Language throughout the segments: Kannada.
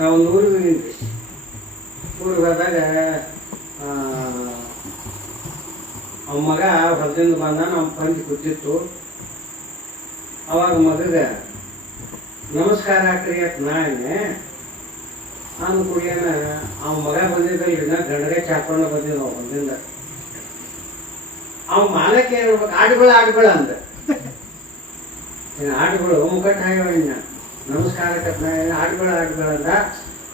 ನಾವು ಊರಿಗೆ ಹೋಗಿದ್ವಿ ಊರಿಗೆ ಹೋದಾಗ ಅವ ಮಗ ಹೊರದಿಂದ ಬಂದ, ನಮ್ಮ ಪಂಚಿ ಕೂತಿತ್ತು ಅವಾಗ ಮಗಗ, ನಮಸ್ಕಾರ ಹಾಕ್ರಿ ಅಂತ ನಾಳೆ ನಾನು ಕುಡಿಯೋಣ ಅವ ಮಗ ಬಂದಿದ್ದಲ್ಲಿ ಇನ್ನ ಗಂಡಗೆ ಚಾಕೊಂಡು ಬಂದಿದ್ದ ಅವ ಬಂದಿಂದ ಅವ ಮಾಲಕ್ಕೆ ಏನ್ ಹೇಳ್ಬೇಕು, ಆಡುಗಳು ಆಡುಗಳು ಅಂದ. ಆಡುಗಳು ಮುಖಟ್ ಹಾಗೆ ನಮಸ್ಕಾರ ಆಟಗಳು ಆಡುಗಳು ಅಂದ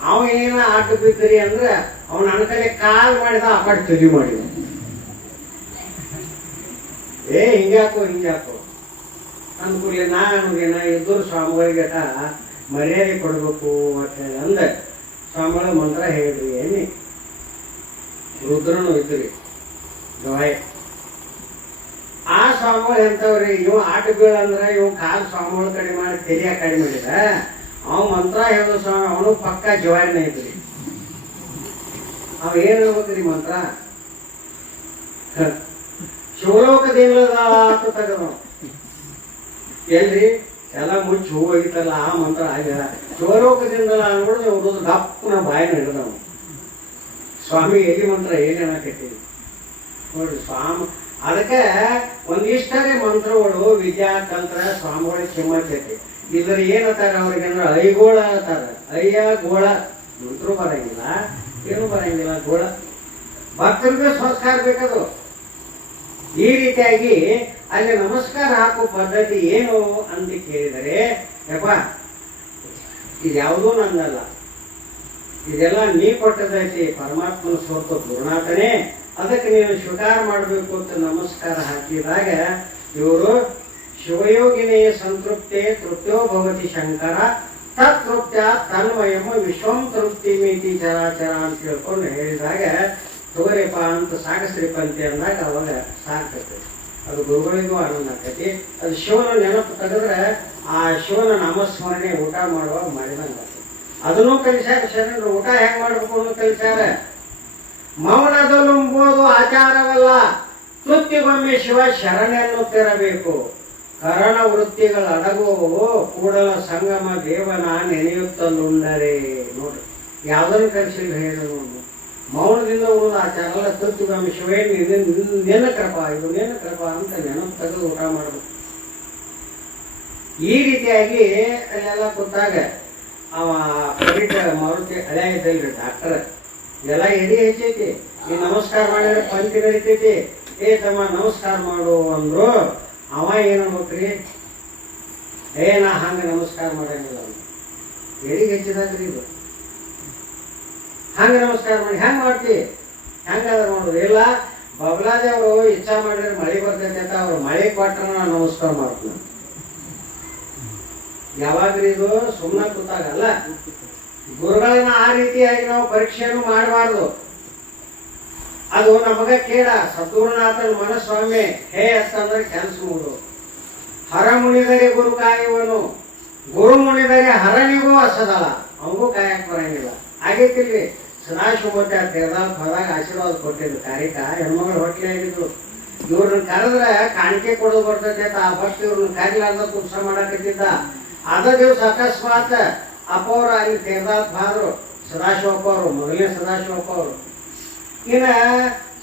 ಅವ ಏನ ಆಟ ಬಿದ್ದರಿ ಅಂದ್ರೆ ಅವನ ಅಣಕಲೆ ಕಾಲ್ ಮಾಡಿದ ಆ ಕಡೆ ತುದಿ ಮಾಡಿದ. ಏ ಹಿಂಗ್ಯಾಕೋ ಹಿಂಗ್ಯಾಕೋ ನಾ ನಾನು ಏನ ಇದ್ದೂರು ಸ್ವಾಮಿಗಳಿಗೆ ಮರ್ಯಾದೆ ಕೊಡ್ಬೇಕು ಅಂತ ಹೇಳಿ ಅಂದೆ. ಸ್ವಾಮಿಗಳ ಮಂತ್ರ ಹೇಳ್ರಿ ಏನಿ? ರುದ್ರನು ಇದ್ರಿ. ಆ ಸ್ವಾಮಿಗಳು ಎಂತವ್ರಿ ಇವ್ ಅಂದ್ರೆ ಇವ್ ಕಾಲ್ ಸ್ವಾಮಿಗಳು ಕಡೆ ಮಾಡಿ ತೆಲಿಯ ಕಡಿಮೆ ಮಾಡಿದ. ಅವ ಮಂತ್ರ ಹೇಳೋ ಸ್ವಾಮಿ, ಅವನು ಪಕ್ಕ ಜವಾರಿನ ಇದ್ರಿ. ಅವ ಏನ್ ಹೇಳ್ಬೇಕ್ರಿ ಮಂತ್ರ? ಶಿವಲೋಕ ಶಿವಲೋಕದಿಂದ ಅಂತ ತಗದು. ಎಲ್ರಿ? ಎಲ್ಲ ಮುಚ್ಚಿ ಹೋಗಿತ್ತಲ್ಲ ಆ ಮಂತ್ರ ಆಗ್ಯದ ಶಿವಲೋಕದಿಂದ ನೋಡಿದ್ರೆ ಒಂದು ದಪ್ಪನ ಬಾಯಿನ ಹಿಡಿದವನು ಸ್ವಾಮಿ, ಎಲ್ಲಿ ಮಂತ್ರ ಏನೇನಾಕೈತಿ ನೋಡ್ರಿ, ಸ್ವಾಮಿ ಅದಕ್ಕೆ ಒಂದಿಷ್ಟೇ ಮಂತ್ರಗಳು, ವಿದ್ಯಾ, ತಂತ್ರ ಸ್ವಾಮಿಗಳಿಗೆ ಕಿಮ್ಮತ್ತೈತಿ ಇದ್ರ ಏನತ್ತಾರ ಅವ್ರಿಗೆ ಅಂದ್ರೆ, ಐಗೋಳ ಅಂತಾರ ಅಯ್ಯ, ಗೋಳ. ಮಂತ್ರ ಬರಂಗಿಲ್ಲ, ಏನು ಬರಂಗಿಲ್ಲ, ಗೋಳ. ಭಕ್ತರಿಗೆ ಸಂಸ್ಕಾರ ಬೇಕದು. ಈ ರೀತಿಯಾಗಿ ಅಲ್ಲಿ ನಮಸ್ಕಾರ ಹಾಕೋ ಪದ್ಧತಿ ಏನು ಅಂತ ಕೇಳಿದರೆ, ಯಪ್ಪ ಇದ್ಯಾವುದೂ ನಂದಲ್ಲ ಇದೆಲ್ಲ ನೀ ಕೊಟ್ಟದೈತಿ ಪರಮಾತ್ಮನ ಸ್ವರ್ಪ ಗುರುನಾಥನೇ ಅದಕ್ಕೆ ನೀನು ಸ್ವೀಕಾರ ಮಾಡಬೇಕು ಅಂತ ನಮಸ್ಕಾರ ಹಾಕಿದಾಗ ಇವರು ಶಿವಯೋಗಿನೇ ಸಂತೃಪ್ತಿ ತೃಪ್ತೋ ಭವತಿ ಶಂಕರ ತತ್ೃಪ್ತ್ಯ ತನ್ಮಯಮ ವಿಶ್ವಂ ತೃಪ್ತಿ ಮೀತಿ ಚರಾಚರ ಅಂತ ಹೇಳ್ಕೊಂಡು ಹೇಳಿದಾಗ ತೋರೆಪ ಅಂತ ಸಾಗಸ್ರಿಪ್ಪ ಅಂತ ಅಂದಾಗ ಅವಾಗ ಸಾಕತ್ತೆ ಅದು ಗುರುಗಳಿಗೂ ಆನಂದ ಆಕತಿ ಅದು ಶಿವನ ನೆನಪು ತೆಗೆದ್ರೆ ಆ ಶಿವನ ನಾಮಸ್ಮರಣೆ ಊಟ ಮಾಡುವಾಗ ಮಾಡಿದಂಗ ಅದನ್ನು ಕಲಿಸ್ಯಾರ ಶರಣರು ಊಟ ಹೆಂಗ್ ಮಾಡ್ಬೇಕು ಅನ್ನೋ ಕಲಿಸ್ಯಾರ ಮೌನದಲ್ಲುಂಬೋದು ಆಚಾರವಲ್ಲ. ತುತ್ತಿಗೊಮ್ಮೆ ಶಿವ ಶರಣೆನ್ನುತ್ತಿರಬೇಕು ಕರಣ ವೃತ್ತಿಗಳ ಅಡಗುವು ಕೂಡಲ ಸಂಗಮ ದೇವನ ನೆನೆಯುತ್ತಲುಂಡರೆ. ನೋಡ್ರಿ ಯಾವ್ದನ್ನು ಕರೆಸಿಲ್ಲ ಹೇಳಿ. ನೋಡು ಮೌನದಿಂದ ಉಳಿದ ಆಚಾರ ಅಲ್ಲ ತುತ್ತಿಗೊಮ್ಮೆ ಶಿವೇ ನೆನ ಕೃಪ, ಇದು ನೆನ ಕೃಪ ಅಂತ ನೆನಪು ತೆಗೆದು ಊಟ ಮಾಡಬೇಕು ಈ ರೀತಿಯಾಗಿ ಅಲ್ಲೆಲ್ಲ ಕೂತಾಗ ಅವ ಮಾರುತಿ ಹಳೆ ಇದ್ದಲ್ರಿ ಡಾಕ್ಟರ್. ಎಲ್ಲ ಎಡಿ ಹೆಚ್ಚೈತಿ. ಈ ನಮಸ್ಕಾರ ಮಾಡಿದ್ರೆ ಪಂಕ್ತಿ ನಡೀತೈತಿ ಏ ತಮ್ಮ, ನಮಸ್ಕಾರ ಮಾಡು ಅಂದ್ರು ಅವ ಏನು ಅನ್ಬೇಕ್ರಿ? ಏ, ನಾ ಹಂಗ ನಮಸ್ಕಾರ ಮಾಡಂಗಿಲ್ಲ ಎಡಿ ಎಡಿಗೆ ಹೆಚ್ಚಿದಾಗ್ರಿ ಇದು. ಹಂಗ ನಮಸ್ಕಾರ ಮಾಡಿ, ಹೆಂಗ್ ಮಾಡ್ತಿ. ಹೆಂಗಾದ್ರೆ ನೋಡ್ರಿ ಇಲ್ಲ, ಬಬ್ಲಾದೇವರು ಇಚ್ಛಾ ಮಾಡಿದ್ರೆ ಮಳೆ ಬರ್ತೈತೆ ಅಂತ ಅವ್ರು ಮಳೆ ಕೊಟ್ಟರೆ ನಾ ನಮಸ್ಕಾರ ಮಾಡ್ತೀನಿ. ಯಾವಾಗ್ರಿ ಇದು? ಸುಮ್ಮನೆ ಕೂತಾಗಲ್ಲ. ಗುರುಗಳನ್ನ ಆ ರೀತಿಯಾಗಿ ನಾವು ಪರೀಕ್ಷೆಯನ್ನು ಮಾಡಬಾರ್ದು. ಅದು ನಮಗ ಕೇಡ ಸದ್ಗುರುನಾಥನ ಮನಸ್ವಾಮಿ, ಹೇ ಅಂತಂದ್ರೆ ಮೂರು ಹರ ಮುಣಿದರೆ ಗುರು ಕಾಯುವನು, ಗುರು ಮುನಿದರೆ ಹರನಿಗೂ ಹಸದಲ್ಲ ಅವನಿಗೂ ಕಾಯಕ್ ಬರಂಗಿಲ್ಲ. ಆಗೈತಿಲ್ರಿ ಸದಾಶಿವಮೂರ್ತಿ ತೆರೆದಾಗ ಹೊರದಾಗ ಆಶೀರ್ವಾದ ಕೊಟ್ಟಿದ್ರು. ಕಾರಿಕ ಹೆಣ್ಮಗಳು ಹೊಟ್ಟೆ ಆಗಿದ್ರು ಇವ್ರನ್ನ ಕರೆದ್ರೆ ಕಾಣಿಕೆ ಕೊಡೋದು ಬರ್ತೈತೆ ಆ ಫಸ್ಟ್ ಇವ್ರನ್ನ ಕರಿಲಾರ್ದ ಕುಪ್ಸ ಮಾಡಕತ್ತಿದ್ದ. ಅದ ದಿವ್ಸ ಅಕಸ್ಮಾತ್ ಅಲ್ಲಿ ತೆರೆದಾಗ ಬಾದ್ರು ಸದಾಶಿವಪ್ಪ ಅವರು ಮೊದಲನೇ ಸದಾಶಿವಪ್ಪ ಅವರು ಇನ್ನ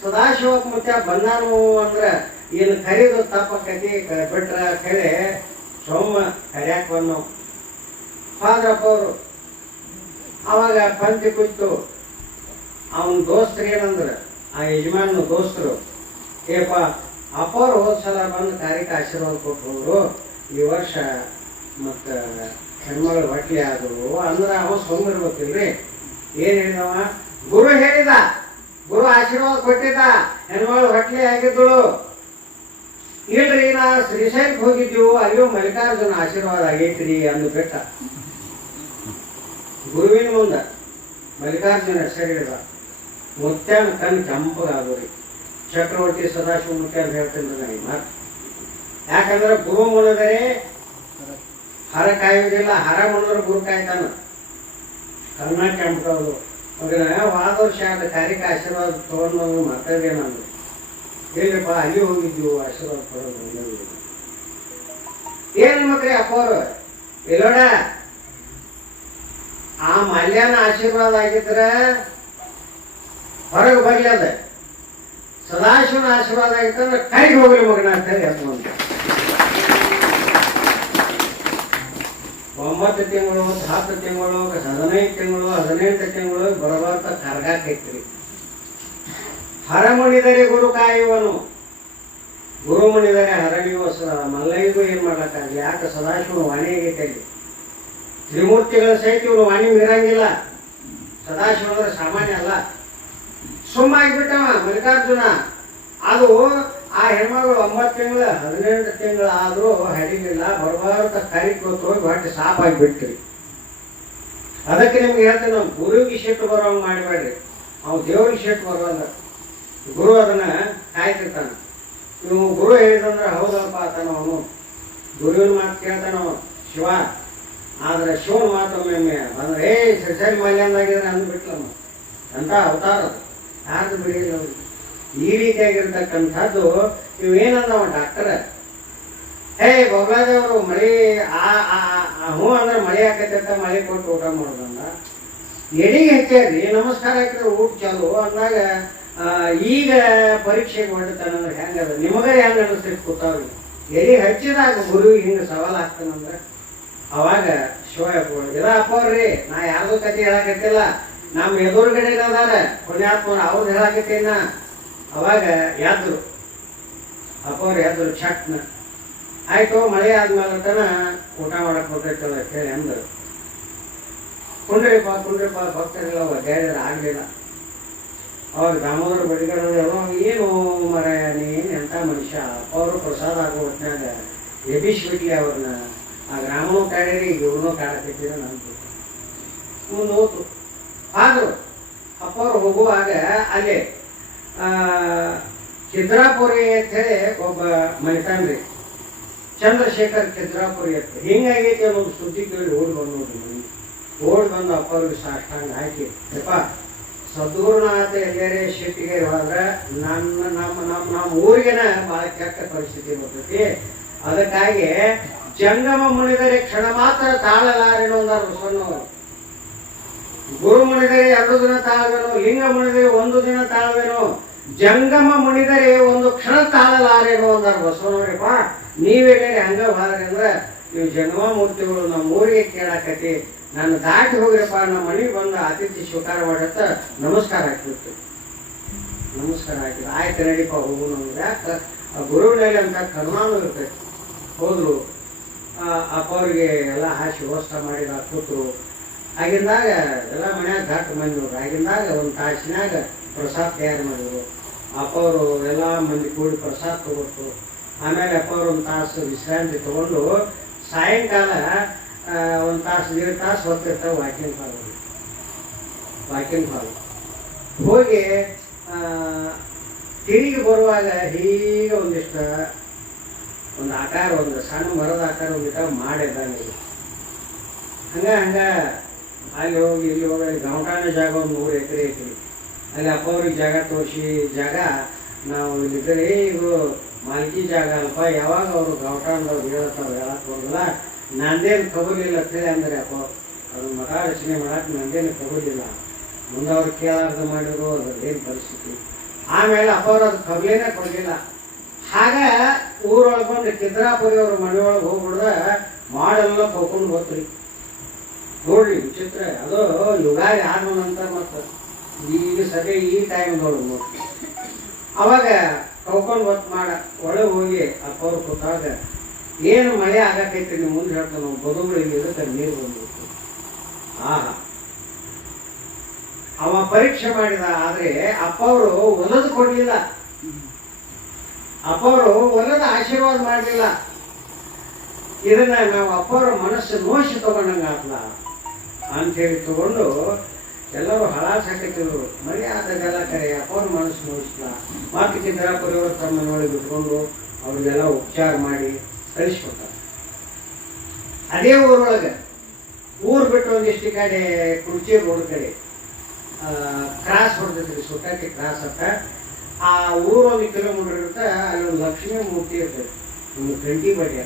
ಸದಾಶಿವಪ್ಪ ಮುತ್ಯ ಬಂದಾನು ಅಂದ್ರೆ ಇನ್ನು ಕರಿದು ತಪ್ಪಕತಿ ಬಿಟ್ರ ಕರೆ ಸೋಮ ಕರ್ಯಾಕ್ ಬಂದು ಫಾದ್ರಪ್ಪ ಅವರು ಅವಾಗ ಪಂತಿ ಕೂತು ಅವನ ದೋಸ್ತರು ಏನಂದ್ರೆ, ಆ ಯಜಮಾನ ದೋಸ್ತರು ಏಪ ಅಪ್ಪವ್ರು ಹೋದ್ ಸಲ ಬಂದು ಕಾರ್ಯಕ್ಕೆ ಆಶೀರ್ವಾದ ಕೊಟ್ಟರು ಈ ವರ್ಷ ಮತ್ತ ಹೆಣ್ಮಗಳು ಹೊಟ್ಟೆ ಆದವು ಅಂದ್ರ ಅವ ಸೋಮಿರ್ಬೇಕಿಲ್ರಿ ಏನ್ ಹೇಳಿದವ? ಗುರು ಹೇಳಿದ. ಗುರು ಆಶೀರ್ವಾದ ಕೊಟ್ಟಿದ್ದ. ಹೆಣ್ಮಗಳು ಹೊಟ್ಟೆ ಆಗಿದ್ದಳು. ಇಲ್ರಿ, ನಾ ಶ್ರೀಶೈಲಕ್ಕೆ ಹೋಗಿದ್ದೀವು. ಅಲ್ಲಿಯೂ ಮಲ್ಲಿಕಾರ್ಜುನ ಆಶೀರ್ವಾದ ಆಗೈತ್ರಿ ಅಂದು ಬೆಟ್ಟ. ಗುರುವಿನ ಮುಂದ ಮಲ್ಲಿಕಾರ್ಜುನ ಹೆಸರಿಡಿದ ಮುತ್ಯಾನ ಕಣ್ ಕೆಂಪಗಾದ್ರಿ ಚಕ್ರವರ್ತಿ ಸದಾಶಿವ ಮುತ್ಯ ಹೇಳ್ತೀನಿ ನನಗೆ ಮಾತು ಯಾಕಂದ್ರೆ ಗುರು ಮುನಿದರೆ ಹರ ಕಾಯುವುದಿಲ್ಲ, ಹರ ಮನೋರು ಗುರು ಕಾಯ್ತಾನ. ಕರ್ನಾಟಕ ಕೆಂಪದವರು ಅದನ್ನ ವಾದ ವರ್ಷ ಆದ ಕಾರ್ಯಕ್ಕೆ ಆಶೀರ್ವಾದ ತಗೊಂಡು ಮಾತಾಡಿದೆ ನಾನು ಹೇಳಿಪ್ಪ ಅಲ್ಲಿ ಹೋಗಿದ್ದು ಆಶೀರ್ವಾದ ಕೊಡೋದು ಏನ್ ಮಕ್ರಿ ಅಪ್ಪ ಅವರು ಆ ಮಲ್ಯಾನ ಆಶೀರ್ವಾದ ಆಗಿದ್ರೆ ಹೊರಗೆ ಬರ್ಲಿ ಅದ. ಸದಾಶಿವನ ಆಶೀರ್ವಾದ ಆಗಿತ್ತಂದ್ರೆ ಕೈಗೆ ಹೋಗ್ಲಿ ಮಗನ ಅಂತ ಹೇಳಿ ಬಂದ. ಒಂಬತ್ತು ತಿಂಗಳು, ಹತ್ತು ತಿಂಗಳು, ಹದಿನೈದು ತಿಂಗಳು, ಹದಿನೆಂಟು ತಿಂಗಳು ಬರಬಾರ್ದ ಕರ್ಗಾಕೈತ್ರಿ ಹರಮಣಿದರೆ ಗುರು ಕಾಯುವನು. ಗುರು ಮುಣಿದರೆ ಹರಣಿಯುವ ಮಲ್ಲೈಗೂ ಏನ್ ಮಾಡ್ಲಕ್ಕಾಗಲಿ ಯಾಕೆ ಸದಾಶಿವನ ವಾಣಿ ಆಗೈತೆ ಅಲ್ಲಿ? ತ್ರಿಮೂರ್ತಿಗಳ ಸಹಿತ ಇವನು ವಾಣಿ ಮೀರಂಗಿಲ್ಲ. ಸದಾಶಿವ ಅಂದ್ರೆ ಸಾಮಾನ್ಯ ಅಲ್ಲ. ಸುಮ್ಮ ಆಗಿಬಿಟ್ಟವ ಮಲ್ಲಿಕಾರ್ಜುನ. ಅದು ಆ ಹೆಣ್ಮಗಳು ಒಂಬತ್ತು ತಿಂಗಳು ಹದಿನೆಂಟು ತಿಂಗಳು ಆದರೂ ಹಡಿಲಿಲ್ಲ ಬರಬಾರ್ದ ಕರಿಕೋತು ಹೋಗಿ ಹೊಟ್ಟೆ ಸಾಪಾಗಿ ಆಗಿಬಿಟ್ರಿ ಅದಕ್ಕೆ ನಿಮ್ಗೆ ಹೇಳ್ತೇನೆ ನಾವು ಗುರುವಿಗೆ ಸಿಟ್ಟು ಬರೋಂಗೆ ಮಾಡಬೇಡ್ರಿ. ಅವ್ನು ದೇವ್ರಿಗೆ ಸಿಟ್ಟು ಬರೋಲ್ಲ ಗುರು ಅದನ್ನ ಕಾಯ್ತಿರ್ತಾನೆ. ನೀವು ಗುರು ಹೇಳಿದಂದ್ರೆ ಹೌದಪ್ಪ ಆತನ ಅವನು. ಗುರುವಿನ ಮಾತು ಕೇಳ್ತಾನ ಅವನು, ಶಿವ. ಆದರೆ ಶಿವನ ಮಾತವ್ಯ ಅಂದ್ರೆ ಏ ಸರಿ ಮಲ್ಯಾಂದಾಗಿದ್ರೆ ಅಂದ್ಬಿಟ್ಲಮ್ಮ ಅಂತ ಅವತಾರ ಯಾರ್ದು ಬಿಡಿಲ್ಲ ಅವ್ರಿಗೆ ಈ ರೀತಿಯಾಗಿರ್ತಕ್ಕಂಥದ್ದು ಇವೇನಂದವ ಡಾಕ್ಟರ್? ಹೇ ಬೊಬ್ಲಾದೇವರು ಮಳೆ, ಆ ಹ್ಞೂ ಅಂದ್ರೆ ಮಳೆ ಆಕೈತೆ ಅಂತ ಮಳೆ ಕೊಟ್ಟು ಊಟ ಮಾಡೋದಂದ ಎಡಿಗೆ ಹೆಚ್ಚಾರಿ ನಮಸ್ಕಾರ ಹಾಕಿದ್ರೆ ಊಟ ಚಾಲು, ಅಂದಾಗ ಈಗ ಪರೀಕ್ಷೆಗೆ ಹೊಡಿತಾನಂದ್ರೆ ಹೆಂಗದ ನಿಮಗ ಹೆಂಗ ಅನಿಸ್ತೈತಿ ಕೂತಾವ್ರಿ ಎಡಿ ಹಚ್ಚಿದಾಗ ಗುರು ಹಿಂಗೆ ಸವಾಲ್ ಆಗ್ತಾನಂದ್ರೆ ಅವಾಗ, ಶಿವ ಇದ ಅಪ್ಪವ್ರಿ ನಾ ಯಾರ್ದು ಕತೆ ಹೇಳಕತ್ತಿಲ್ಲ. ನಮ್ಮ ಎದುರುಗಡೆ ಅದಾರ ಪುಣ್ಯಾತ್ಮರು ಅವ್ರದ್ದು ಹೇಳಕತ್ತೇನ. ಅವಾಗ ಎದ್ರು ಅಪ್ಪವ್ರು ಎದ್ರು ಚಟ್ನ ಆಯ್ತು ಮಳೆ ಆದ್ಮೇಲೆ ತನ ಊಟ ಮಾಡಕ್ ಬರ್ತೈತಲ್ಲ ಕೇಳಿ ಅಂದ್ರು. ಕುಂಡ್ರಿಪ್ಪ ಕುಂಡ್ರಿಪ್ಪ ಭಕ್ತರೆಲ್ಲ ಒದ್ದಾಡಿದ್ರೆ ಆಗ್ಲಿಲ್ಲ. ಅವಾಗ ದಾಮೋದರ ಬಡಿಗರವರು ಏನು ಮರ, ನೀನ್ ಎಂತ ಮನುಷ್ಯ? ಅವರು ಪ್ರಸಾದ ಆಗೋ ಹೊತ್ನ್ಯಾಗ ಎಬ್ಬಿಸ್ಬಿಟ್ಲಿ ಅವ್ರನ್ನ. ಆ ಗ್ರಾಮನೂ ಕಾಡಿರಿ ಇವ್ರನ್ನೂ ಕಾಡಕತ್ತಿರ ನಂತು ಮುಂದೆ ಹೋತು ಆದ್ರು ಅಪ್ಪವ್ರು ಹೋಗುವಾಗ ಅಲ್ಲಿ ಆ ಚಿತ್ರಾಪುರಿ ಅಂತ ಹೇಳಿ ಒಬ್ಬ ಮೈತಾನ್ರಿ ಚಂದ್ರಶೇಖರ್ ಚಿತ್ರಾಪುರಿ ಅಂತ. ಹಿಂಗಾಗೈತಿ ಅನ್ನೋದು ಸುದ್ದಿ ಕೇಳಿ ಓಡಿ ಬಂದೋದು ಓಡಿ ಬಂದು ಅಪ್ಪವ್ರಿಗೆ ಸಾಷ್ಟಾಂಗ ಹಾಕಿ. ಯಪ್ಪ ಸದೂರ್ನಾಥ ಎಲ್ಲರೇ ಶೆಟ್ಟಿಗೆ ಹೋದ್ರೆ ನನ್ನ, ನಮ್ಮ ನಮ್ಮ ನಮ್ಮ ಊರಿಗೆನ ಬಹಳ ಕೆಟ್ಟ ಪರಿಸ್ಥಿತಿ ಬರ್ತೈತಿ. ಅದಕ್ಕಾಗಿ ಜಂಗಮ ಮುನಿದರೆ ಕ್ಷಣ ಮಾತ್ರ ತಾಳಲಾರೇನೋ ಅಂದಾರ ಬಸವಣ್ಣವರು ಗುರು ಮುನಿದರೆ ಎರಡು ದಿನ ತಾಳವೇನು, ಲಿಂಗ ಮುನಿದರೆ ಒಂದು ದಿನ ತಾಳ್ವೇನು. ಜಂಗಮ ಮುಣಿದರೆ ಒಂದು ಕ್ಷಣ ತಾಳಲಾರೇನು ಅಂದಾರ ಬಸವಣ್ಣವ್ರಪ್ಪ ನೀವೇನೇ ಹಂಗ ಹೋದ್ರಿ ಅಂದ್ರೆ ನೀವು ಜನ್ಮ ಮೂರ್ತಿಗಳು ನಮ್ಮ ಊರಿಗೆ ಕೇಳಾಕತಿ ನಾನು ದಾಟಿ ಹೋಗ್ರಪ್ಪ, ನಮ್ಮ ಮನೆಗೆ ಬಂದು ಅತಿಥಿ ಸ್ವೀಕಾರ ಮಾಡತ್ತ ನಮಸ್ಕಾರ ಆಗ್ತಿತ್ತು ನಮಸ್ಕಾರ ಹಾಕಿದ್ರು. ಆಯ್ತು ನಡೀಪ ಹೋಗು ನಮ್ಗೆ. ಯಾಕೆ? ಆ ಗುರುವಿನಲ್ಲಿ ಅಂತ ಕರ್ಮಾನು ಇರ್ತೈತಿ. ಹೋದ್ರು. ಅಪ್ಪ ಅವ್ರಿಗೆ ಎಲ್ಲ ಹಾಸಿ ವ್ಯವಸ್ಥೆ ಮಾಡಿದ, ಕೂತರು. ಆಗಿಂದಾಗ ಎಲ್ಲ ಮನ್ಯಾಗ ದಾಟ ಬಂದಿದ್ರು ಆಗಿಂದಾಗ ಒಂದು ತಾಸಿನಾಗ ಪ್ರಸಾದ ತಯಾರು ಮಾಡಿದ್ರು. ಅಪ್ಪ ಅವರು ಎಲ್ಲ ಮಂದಿ ಕೂಡಿ ಪ್ರಸಾದ ತಗೊಟ್ಟು ಆಮೇಲೆ ಅಪ್ಪ ಒಂದು ತಾಸು ವಿಶ್ರಾಂತಿ ತಗೊಂಡು ಸಾಯಂಕಾಲ ಒಂದು ತಾಸು, ಎರಡು ತಾಸು ಹೋಗ್ತಿರ್ತಾವೆ ವಾಕಿಂಗ್ ಫಾಲ್ ವಾಕಿಂಗ್ ಫಾಲ್ ಹೋಗಿ ತಿರುಗಿ ಬರುವಾಗ ಹೀಗೆ ಒಂದಿಷ್ಟು, ಒಂದು ಆಕಾರ, ಒಂದು ಸಣ್ಣ ಮರದ ಆಕಾರ ಒಂದಿಟ್ಟ ಮಾಡಿದ್ದಂಗೆ ಹಂಗ ಹಂಗ ಅಲ್ಲಿ ಹೋಗಿ ಇಲ್ಲಿ ಹೋಗಿ ಗೌಟಾನ ಜಾಗ ಒಂದು ಮೂರು ಎಕರೆ ಐತಿ ಅಲ್ಲಿ ಅಪ್ಪ ಅವ್ರಿಗೆ ಜಾಗ ತೋರಿಸಿ ಜಾಗ, ನಾವು ಇಲ್ಲಿದ್ದರೆ ಇವರು ಮಾಲ್ಕಿ ಜಾಗ ಅಲ್ಪ, ಯಾವಾಗ ಅವರು ಗೌಟಾಂಡವ್ರು ಹೇಳ್ತಾವ್ರು ಹೇಳಕ್ ಹೋಗಲ್ಲ. ನಂದೇನು ಕಬಲಿಲ್ಲ ಅಂತೇಳಿ ಅಂದ್ರೆ ಅಪ್ಪ. ಅದು ಮಠ ರಚನೆ ಮಾಡಕ್ಕೆ ನಂದೇನು ತಗೋಲಿಲ್ಲ ಮುಂದೆ ಅವ್ರು ಕೇಳಾರ್ದ ಮಾಡಿದ್ರು ಅದೇನು ಪರಿಸ್ಥಿತಿ. ಆಮೇಲೆ ಅಪ್ಪ ಅವ್ರು ಅದು ಕಬಲೇನೇ ಕೊಡಲಿಲ್ಲ. ಹಾಗ ಊರೊಳಗೆ ಬಂದು ಕಿದ್ರಾಪುರಿ ಅವ್ರ ಮನೆಯೊಳಗೆ ಹೋಗ್ಬಿಡ್ದ, ಮಾಡೆಲ್ಲ ಕಳ್ಕೊಂಡು ಹೋತ್ರಿ. ನೋಡ್ರಿ ವಿಚಿತ್ರ, ಅದು ಯುಗಾರಿ ನಂತರ ಮತ್ತೆ. ಈಗ ಸದ್ಯ ಈ ಟೈಮ್ ನೋಡ್ರಿ ಅವಾಗ ಕಳ್ಕೊಂಡು ಹೊತ್ತು ಮಾಡ ಒಳಗೆ ಹೋಗಿ ಅಪ್ಪ ಅವ್ರು ಕೂತಾಗ, ಏನು ಮಳೆ ಆಗತ್ತೈತೆ ನೀವು ಮುಂದೆ ಹೇಳ್ತಾನೆ ಬದುಗಳಿಗೆ ಇರುತ್ತೆ, ನೀರು ಬಂದ್ಬಿಟ್ಟು ಆಹಾ. ಅವ ಪರೀಕ್ಷೆ ಮಾಡಿದ, ಆದ್ರೆ ಅಪ್ಪ ಅವರು ಒಲದು ಕೊಡ್ಲಿಲ್ಲ. ಅಪ್ಪವರು ಒಲದ ಆಶೀರ್ವಾದ ಮಾಡಲಿಲ್ಲ. ಇದನ್ನ ನಾವು ಅಪ್ಪವರ ಮನಸ್ಸು ನೋಶಿ ತಗೊಂಡಂಗ ಅಂತ ಹೇಳಿ ತಗೊಂಡು ಎಲ್ಲರೂ ಹಳಾಸ್ ಹಾಕಿದ್ರು. ಮನೆ ಆದಾಗೆಲ್ಲ ಕರೆಯ ಫೋನ್ ಮನಸ್ಸು ನೋಡಿಸ್ಲ. ಮಾತು ಅವರು ತಮ್ಮ ಮನೆಯೊಳಗೆ ಬಿಟ್ಕೊಂಡು ಅವ್ರಿಗೆಲ್ಲ ಉಪಚಾರ ಮಾಡಿ ಕಳಿಸ್ಕೊಡ್ತಾರೆ ಅದೇ ಊರೊಳಗೆ. ಊರು ಬಿಟ್ಟು ಒಂದಿಷ್ಟು ಕಡೆ ಕುರ್ಚಿ ರೋಡ್ ಕಡೆ ಕ್ರಾಸ್ ಹೊಡೆದಿದ್ರಿ ಸುಟ್ಟಕ್ಕೆ ಕ್ರಾಸ್ ಅಂತ. ಆ ಊರು ಒಂದು ಕಿಲೋಮೀಟರ್ ಇರುತ್ತೆ, ಅಲ್ಲಿ ಒಂದು ಲಕ್ಷ್ಮೀ ಮೂರ್ತಿ ಇರ್ತದೆ. ಒಂದು ಗಂಟಿ ಬಡ್ಡಿ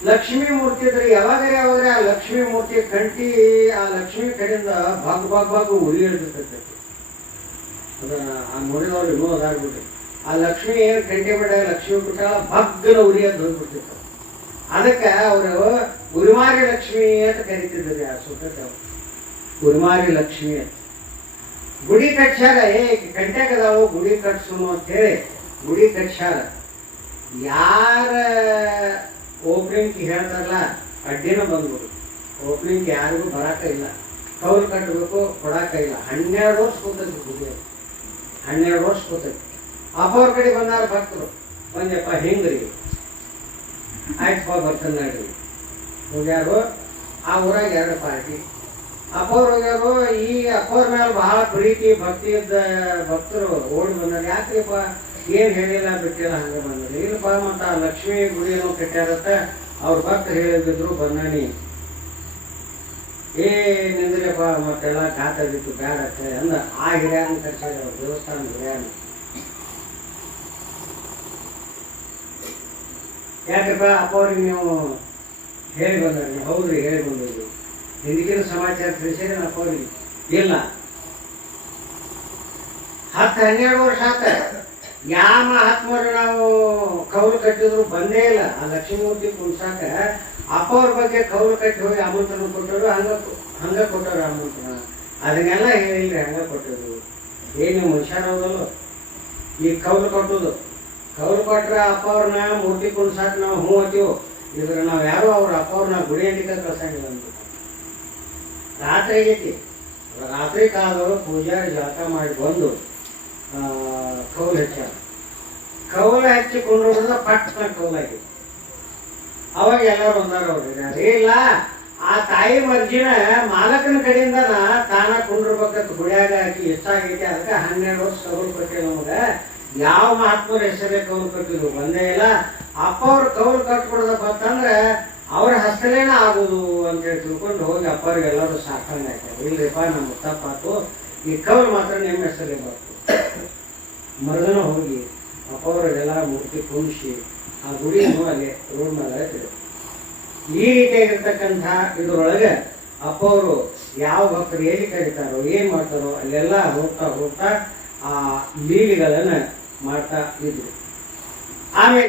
ಲಕ್ಷ್ಮೀ ಮೂರ್ತಿ ಇದ್ರೆ ಯಾವಾಗ ಯಾವಾಗ ಆ ಲಕ್ಷ್ಮೀ ಮೂರ್ತಿ ಕಂಟಿ ಆ ಲಕ್ಷ್ಮೀ ಕಡೆಯಿಂದ ಭಾಗ ಭಾಗ ಭಾಗ ಉರಿ ಹಿಡಿದಿರ್ತೈತಿ. ಅದ ಆ ನೋಡಿದವ್ರು ಇನ್ನೂ ಅದಾಗ್ಬಿಟ್ರಿ. ಆ ಲಕ್ಷ್ಮಿ ಏನು ಕಂಟಿ ಬೇಡ ಲಕ್ಷ್ಮಿ ಬಿಟ್ಟ ಭಗ್ಗನ ಉರಿ ಅಂತ ಹೋಗ್ಬಿಟ್ಟಿತ್ತು ಅದಕ್ಕೆ ಅವರು ಉರಿಮಾರಿ ಲಕ್ಷ್ಮಿ ಅಂತ ಕರಿತಿದ್ರಿ ಆ ಸುತ್ತ ಉರಿಮಾರಿ ಲಕ್ಷ್ಮಿ ಅಂತ. ಗುಡಿ ಕಟ್ಸಾರ ಏ ಕಂಟ್ಯಾಗದಾವು ಗುಡಿ ಕಟ್ಸು ಅಂತೇಳಿ ಗುಡಿ ಕಟ್ಸಾರ ಯಾರ ಓಪನಿಂಗ್ ಹೇಳ್ತಾರಲ್ಲ, ಅಡ್ಡಿನ ಬಂದ್ಬಿಡು. ಓಪನಿಂಗ್ ಯಾರಿಗೂ ಬರಾಕ ಇಲ್ಲ. ಕೌಲ್ ಕಟ್ಟಬೇಕು ಕೊಡಾಕ ಇಲ್ಲ. ಹನ್ನೆರಡು ವರ್ಷ ಕೂತೈತಿ ಗುಡಿ ಹನ್ನೆರಡು ವರ್ಷ ಕೂತೈತಿ. ಅಪ್ಪವ್ರ ಕಡೆ ಬಂದಾರ ಭಕ್ತರು. ಬಂದಪ್ಪ ಹಿಂಗ್ರಿ? ಆಯ್ತಪ್ಪ ಬರ್ತಾನೆ ನಡ್ರಿ. ಹೋಗ್ಯಾರು, ಆ ಊರಾಗ ಎರಡು ಪಾರ್ಟಿ. ಅಪ್ಪವ್ರು ಹೋಗ್ಯಾರು, ಈ ಅಪ್ಪವ್ರ ಮೇಲೆ ಬಹಳ ಪ್ರೀತಿ, ಭಕ್ತಿ ಇದ್ದ ಭಕ್ತರು ಓಡಿ ಬಂದಾರ ಯಾಕ್ರಿಪ್ಪ? ಏನ್ ಹೇಳಿಲ್ಲ ಬಿಟ್ಟಿಲ್ಲ ಹಂಗ ಬಂದ್ರೆ ಇಲ್ಲಪ್ಪ, ಮತ್ತ ಆ ಲಕ್ಷ್ಮೀ ಗುಡಿ ಏನೋ ಕಟ್ಟ್ಯಾರತ್ತ ಅವ್ರ ಭಕ್ತರು ಹೇಳಿದ್ರು ಬಂದಾನಿ ಏ ನಿಂದ್ರಪ್ಪ ಮತ್ತೆಲ್ಲ ಕಾತಾಗಿತ್ತು ಬ್ಯಾಡ ಅಂತ ಅಂದ. ಆ ಹಿರಿಯರನ್ನ ಕರ್ಸಿದ್ರು ಅವ್ರ ದೇವಸ್ಥಾನ ಹಿರಿಯರನ್ನ. ಯಾಕಪ್ಪ ಅಪ್ಪ ನೀವು ಹೇಳಿ ಬಂದ್ರಿ ಹೌದ್ರಿ ಹೇಳಿ ಬಂದಿದ್ರು ಹಿಂದಿಗಿನ ಸಮಾಚಾರ ತಿಳಿಸಿದ್ರೆ ಅಪ್ಪ ಇಲ್ಲ. ಹತ್ತು ಹನ್ನೆರಡು ವರ್ಷ ಆತ. ಯಾವ ಮಹಾತ್ಮರು ನಾವು ಕೌಲು ಕಟ್ಟಿದ್ರು ಬಂದೇ ಇಲ್ಲ. ಆ ಲಕ್ಷ್ಮೀಮೂರ್ತಿ ಅಪ್ಪ ಅವ್ರ ಬಗ್ಗೆ ಕೌಲು ಕಟ್ಟಿ ಹೋಗಿ ಆಮಂತ್ರಣ ಕೊಟ್ಟರು, ಹಂಗ ಹಂಗ ಕೊಟ್ಟರು ಆಮಂತ್ರಣ. ಅದನ್ನೆಲ್ಲ ಹೇಳಿಲ್ರಿ ಹಂಗ ಕೊಟ್ಟರು. ಏನು ಮನುಷ್ಯರವಲ್ಲ ಈ ಕೌಲು ಕಟ್ಟುದು. ಕೌಲು ಕೊಟ್ಟರೆ ಅಪ್ಪ ಅವ್ರನ್ನ ಮೂರ್ತಿ ಕುಣ್ಸಾಕ ನಾವು ಹೂ ಅಂತೀವಿ ಇದ್ರ ನಾವು ಯಾರು ಅವ್ರ ಅಪ್ಪ ಅವ್ರನ್ನ ಗುಡಿ ಅಂಟಿಕ ಕಳ್ಸಂಗಿಲ್ಲ ಅಂತ. ರಾತ್ರಿ ಐತಿ ರಾತ್ರಿ ಕಾಲದವರು ಪೂಜಾರಿ ಜಳಕ ಮಾಡಿ ಬಂದು ಕೌಲು ಹಚ್ಚ ಕೌಲ ಹಚ್ಚಿಕೊಂಡು ಪಟ್ನ ಕೌಲಾಗಿ. ಅವಾಗ ಎಲ್ಲರೂ ಒಂದಾರ ಅವ್ರಿಗೆ ಇಲ್ಲ, ಆ ತಾಯಿ ಮರ್ಜಿನ ಮಾಲಕನ ಕಡೆಯಿಂದ ತಾನ ಕುಂಡ್ರಬೇಕಂತ ಗುಡಿಯಾಗ ಹಾಕಿ ಹೆಚ್ಚಾಗೈತಿ. ಅದಕ್ಕೆ ಹನ್ನೆರಡು ವರ್ಷ ಕೌಲು ಕೊಟ್ಟೆ ನಮಗ. ಯಾವ ಮಹಾತ್ಮರ ಹೆಸರೇ ಕೌಲು ಕಟ್ಟಿದ್ರು? ಬಂದೇ ಇಲ್ಲ. ಅಪ್ಪ ಅವ್ರ ಕೌಲು ಕಟ್ಬಿಡ್ದಪ್ಪ ಅಂತಂದ್ರೆ ಅವ್ರ ಹಸ್ತಲೇನ ಆಗುದು ಅಂತೇಳಿ ತಿಳ್ಕೊಂಡು ಹೋಗಿ ಅಪ್ಪವ್ರಿಗೆ ಎಲ್ಲರೂ ಸಾಕಂಗ ಆಯ್ತಾರೆ ಇಲ್ರಿಪ್ಪ, ನಮ್ಗೆ ತಪ್ಪಾತು. ಈ ಕೌಲು ಮಾತ್ರ ನಿಮ್ಮ ಹೆಸರೇ ಬರ್ತು ಮರುದಿನ ಹೋಗಿ ಅಪ್ಪವರಿಗೆಲ್ಲ ಮೂರ್ತಿ ಕುಣಿಸಿ ಆ ಗುಡಿ ಅಲ್ಲಿ ರೋಡ್ ಮೇಲೆ. ಈ ರೀತಿಯಾಗಿರ್ತಕ್ಕಂಥ ಇದರೊಳಗೆ ಅಪ್ಪವರು ಯಾವ ಭಕ್ತರು ಎಲ್ಲಿ ಕರೀತಾರೋ, ಏನ್ ಮಾಡ್ತಾರೋ ಅಲ್ಲೆಲ್ಲ ಹೋಗ್ತಾ ಹೋಗ್ತಾ ಆ ಲೀಲೆಗಳನ್ನ ಮಾಡ್ತಾ ಇದ್ರು ಆಮೇಲೆ